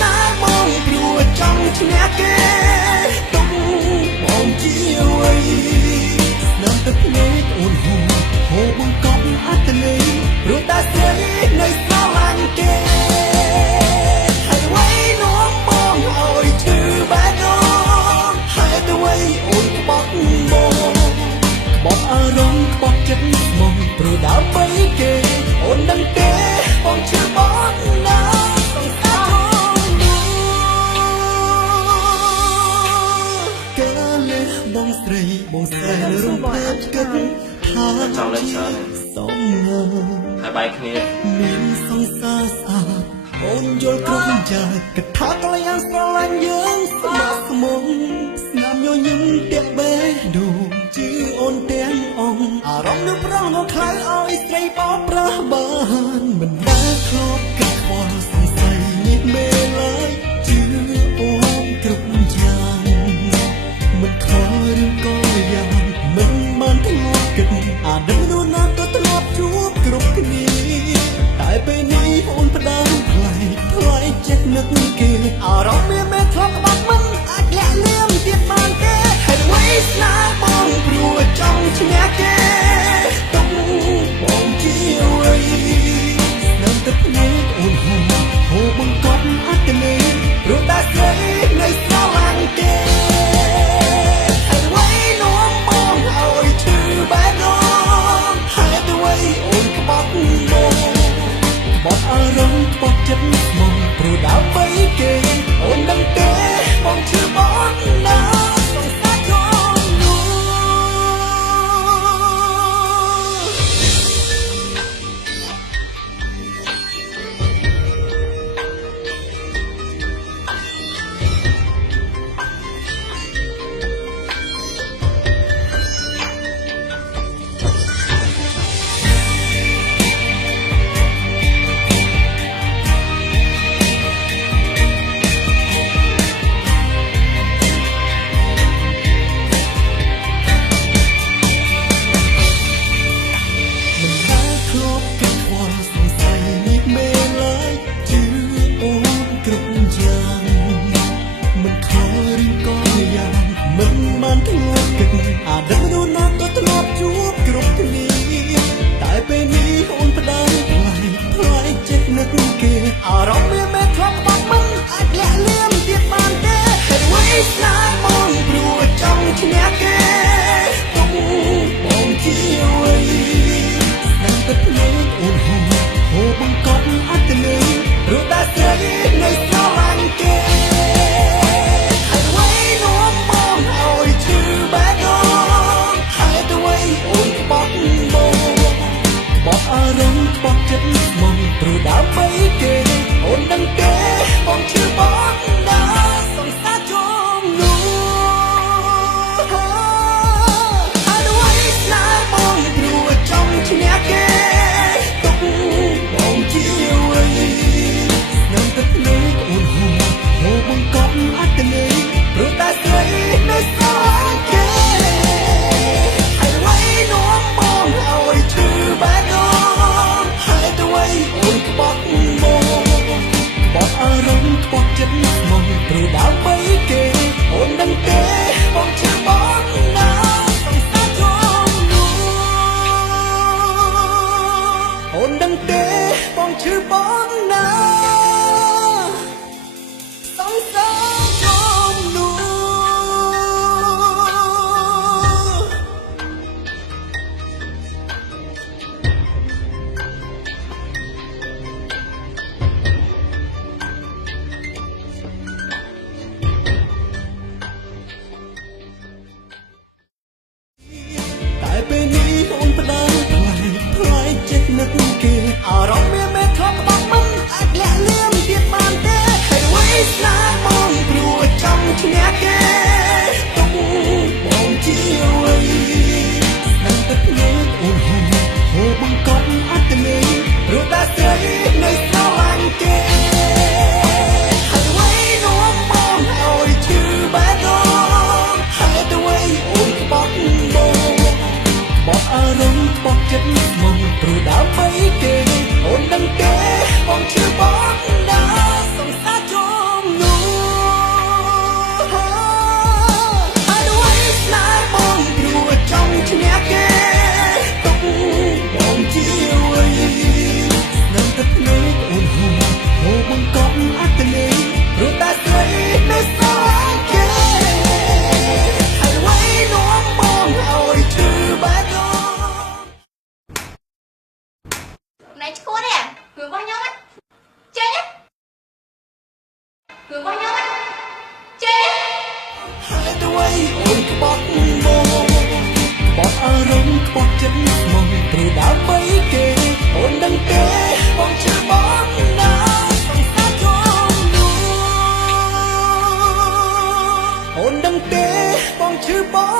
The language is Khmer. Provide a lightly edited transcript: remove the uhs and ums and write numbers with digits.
ស្នេហ៍បងព្រោះចង់ឈ្នះគេទុកបងជាអ្វីស្នាមទឹកភ្នែកអូនហូរបង្កប់អត្តន័យព្រោះតែស្រីនៅស្រឡាញ់គេហើយអ្វីនាំបងឲ្យឈឺបែបនោះហើយទៅអ្វីអូនក្បត់បងក្បត់អារម្មណ៍ក្បត់ចិត្តមកព្រោះដើម្បីគេអូនដឹងទេបងឈឺបងណាសង្សារបងស្រីរំភើបគិតថាចង់លេចច្រើនសំណាហើយបែកគ្នាមានសង្សារស្អាតអូនយល់គ្រប់យ៉ាងគិតថាកល្យានស្រឡាញ់យើងស្មោះស្មងស្នាមញញឹមតាក់បេះដូងជាអូនទាំងអង្គអារម្មណ៍នឹងប្រងមកខ្លៅឲ្យស្រីបោប្រះបានមិនដែលធ្លាប់គិតខ្វល់សង្ស័យនេះមេឡើយជឿអូនគ្រប់យ៉ាងមិនខលឬក៏យ៉ាងមិនបានធ្លាប់គិតអាដឹកនោះណាក៏ធ្លាប់ជួបគ្រប់គ្នាតែពេលនេះអូនផ្ដើមផ្លែកចិត្តនឹកគេអារម្មណ៍មានធ្លាប់ក្បត់មិនអាចលាក់លៀមទៀតបានទេហើយអ្វីស្នេហ៍បងព្រោះចង់ឈ្នះគេទុកបងជាអ្វីស្នាមទឹកភ្នែកអូនហូរបង្កប់អត្តន័យព្រោះតែស្រីនៅស្រឡាញ់គេបត់អារម្មណ៍បត់ចិត្តមកព្រោះដើម្បីគេអូនដឹងទេបងឈឺបងណាសង្សារចង់នោះអារម្មណ៍មានធ្លាប់ក្បត់មិនអាចលាក់លៀមទៀតបានទេហើយអ្វីស្នេហ៍បងព្រោះចង់ឈ្នះគេទុកបងជាអ្វីស្នាមទឹកភ្នែកអូនហូរបង្កប់អត្តន័យព្រោះតែស្រីនៅស្រឡាញ់គេហើយអ្វីនាំបងឲ្យឈឺបែបនោះហើយទៅអ្វីអូនក្បត់បងក្បត់អារម្មណ៍ក្បត់ចិត្តមកព្រោះដើម្បីគេអូនដឹងទេបងឈឺបងណាសង្សារជុំនោះហើយអ្វីស្នេហ៍បងព្រោះចង់ឈ្នះគេទុកបងជាអ្វីស្នាមទឹកភ្នែកអូនហូរបង្កប់អត្តន័យព្រោះតែស្រីនៅស្រឡាញ់គេហើយអ្វីនាំបងឲ្យឈឺបែបនោះហើយទៅអ្វីអូនក្បត់បត់អារម្មណ៍ក្បត់ចិត្តមកព្រោះដើម្បីគេអូនដឹងទេបងឈឺបងណាសង្សារជុំនោះអូនដឹងទេបងឈឺបងណាសង្សារជុំនោះ ពេលនេះអូនផ្ដាល់ផ្លែកចិត្តនឹកគេអារម្មណ៍មានធ្លាប់ក្បត់មិនអាចលាក់លៀមទៀតបានទេហើយអ្វីស្នេហ៍បងព្រោះចង់ឈ្នះគេទុកបងជាអ្វីស្នាមទឹកភ្នែកអូនហូរបង្កប់អត្តន័យព្រោះតែស្រីនៅស្រឡាញ់គេហើយអ្វីនាំបងឲ្យឈឺបែបនោះហើយទៅអ្វីអូនក្បត់បត់អារម្មណ៍បត់ចិត្តមកព្រោះដើម្បីគេអូនដឹងទេបងឈឺបងណាសង្សារជុំ ក្បត់មកក្បត់អារម្មណ៍ក្បត់ចិត្តមកព្រោះដើម្បីគេអូនដឹងទេបងជឿបងណាសង្សារជន់នួនអូនដឹងទេបងជឿបង